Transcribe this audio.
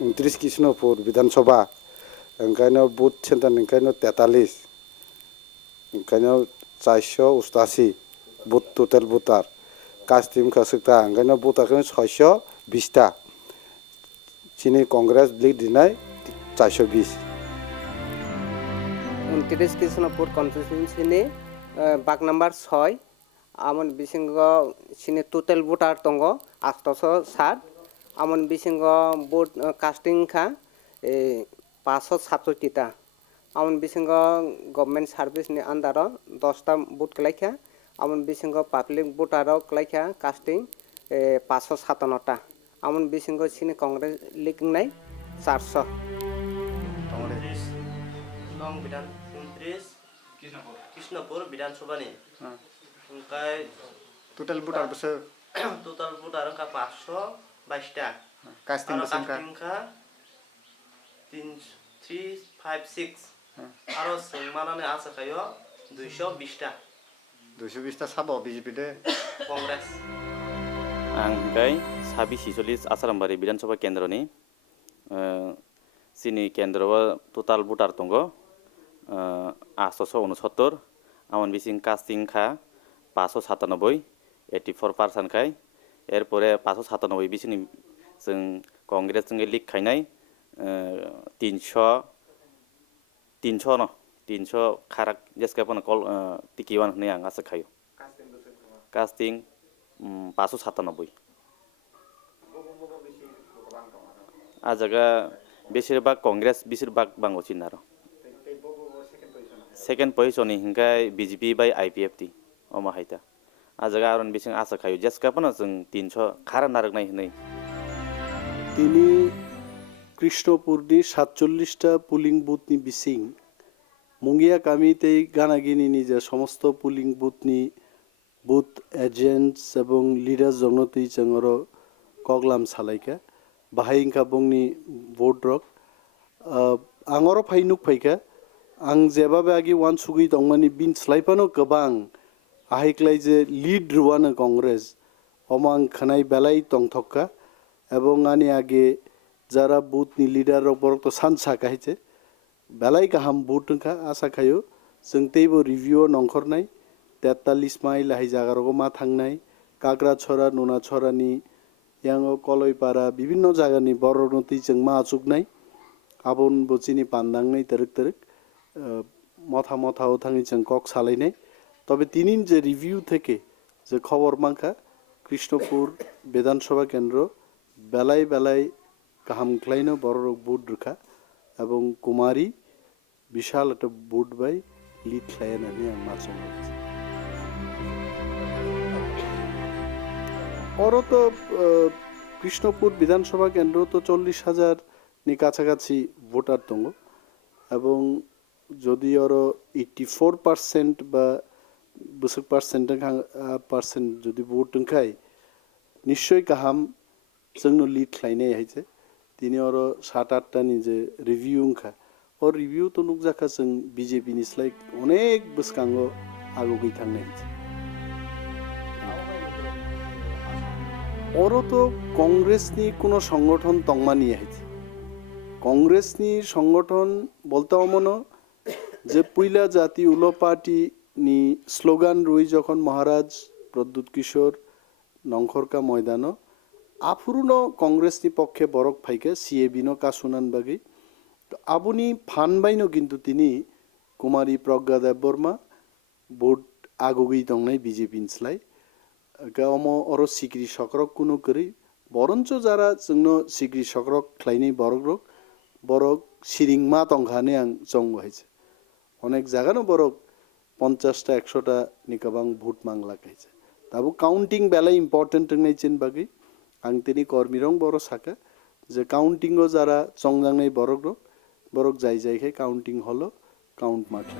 29 কৃষ্ণপুর বিধানসভা ओंखायनो booth centre ओंखायनो 43 ओंखायनो 488 बुथ टोटेल भोटार कास्टिम खासुकता ओंखायनो भोटारखौ 620टा चीनी कांग्रेस लिग दिनाय 420 29 কৃষ্ণপুর কনস্টিটিউয়েন্সিনি বাক নাম্বার 6 আমন বিসিংগ সিনি টোটাল ভোটার দङ 860 আমন বিসিংগ ভোট কাস্টিং খা 567টা আমন বিসিংগ গভर्नमेंट সার্ভিসনি আন্ডার 10টা ভোট ক্লাইখা আমন বিসিংগ পাবলিক ভোটার ক্লাইখা কাস্টিং 557টা আমন বিসিংগ সিনি কংগ্রেস লিগ নাই 400 नং বিধান 29 কৃষ্ণপুর বিধানসভানি ओमफ्राय टोटल भोटार बसो टोटल भोटार का 522टा कास्टिं का 356 आरो संमानानै आसाखायो 220टा 220टा साबो बीजेपी दे कांग्रेस आंगाय 26 आसारामबारि विधानसभा केन्द्रनि सिनि केन्द्रआव टोटाल भोटार दङ 869 आमन बिसिं कास्टिं खा 597 84% खाय एरपरे 597 बिसिनि जों कांग्रेस जों लिग खायनाय 300 खाराक जेसकापन कल टिकिवान होननाय आं आसा खायो कास्टिं 597 आजागा बेसिरभाग कांग्रेस बेसिरभाग बांगोसिन आरो सेकेंड पोजिशन हिंगाय बीजेपी बाय आईपीएफटी अमा हायता आजागा आरन बिसिं आसा खायो जेसकापन जों 300 खारा नारगनाय होननाय তিনি কৃষ্ণপুরনি 47টা পুলিং বুথনি বিসিং মুঙ্গিয়া কামিতেই গানাগিনি যে সমস্ত পুলিং বুথনি বুথ এজেন্টস এবং লিডার জনতই চঙর কগলাম সালাইকা বাহাইংকা বংনি ভোট রক आङर फाइनुक फाइका आं जेबाबे आगि वान सुगै दंमानि बिन स्लाइपानो गोबां आहाइक्लाय जे लिड रुवानो कांग्रेस अमां खनाय बेलाय तंथक्का এবং आनि आगे যারা বুথনি লিডার রক তো সানসা কাহিছে বেলাই গাহাম বুথ ओंखा आसा खायो जों तेबो रिभिउ नंखरनाय 43 माइल हाइ जागारगो मा थांनाय काग्राछरा नुनाछरानि यांगो कलयपारा विभिन्न जायगानि बरनति जों मा आचुकनाय आबन बचिनि पान्दांनाय तरक तरक मथा मथाओ थाङि जों कक सालायनाय तबे तिनिन जे रिभिउ থেকে যে খবর মাখা কৃষ্ণপুর বিধানসভা কেন্দ্র বেলায় বেলায় গাহাম খ্লাইনো বড় বুট রখা এবং কুমারী বিশাল একটা বুট বাই লিড খ্লাইনানি আং মাচং ওরও তো কৃষ্ণপুর বিধানসভা কেন্দ্র তো 40,000 নি কাছাকাছি ভোটার দङ এবং যদি ওরও 84% বা 20% যদি ভোট ओंखाय निश्चय गाहाम जोंनो लिड ख्लायनाय हायजे दिनै ओरो 7-8टानि जे रिभिउ ओंखा और रिभिउ तो नुकजाखा जों बीजेपी नि स्लाय अनेक बसकांगो आगो गैथांनाय ओरो तो कांग्रेसनि कोनो संगठन तंगमानि हायजे कांग्रेसनि संगठन বলতে অমনো যে পইলা জাতি উলো পার্টি নি স্লোগান রই যখন মহারাজ প্রদ্যুৎ কিশোর নংখরকা ময়দানো আফুরুনো কংগ্রেসনি পক্ষে বরক ফাইকে সিএবিনো কাসুনান বাগি তো আবুনি ফানবাইনো কিন্তু তিনি কুমারী প্রজ্ঞা দেববর্মা ভোট আগগি দংনাই বিজেপি ইনসলাই গামো অর সিগ্রি সকরক কুনো করি বরঞ্চ যারা जोंनो সিগ্রি সকরক খ্লাইনি বরক বরক সিরিংমা তংখানে আং জঙ্গ হইছে অনেক জায়গানো বরক 50টা 100টা নিকাবাং ভোট মাংলা খাইছে তাবু কাউন্টিং বেলা ইম্পর্টেন্ট নাই চিন বাগি आं तिनी कर्मीरं बर साका जे काउंटिंगो जारा चंगजांनाय बरक जाय जायखाय काउंटिं हलो काउंट माखे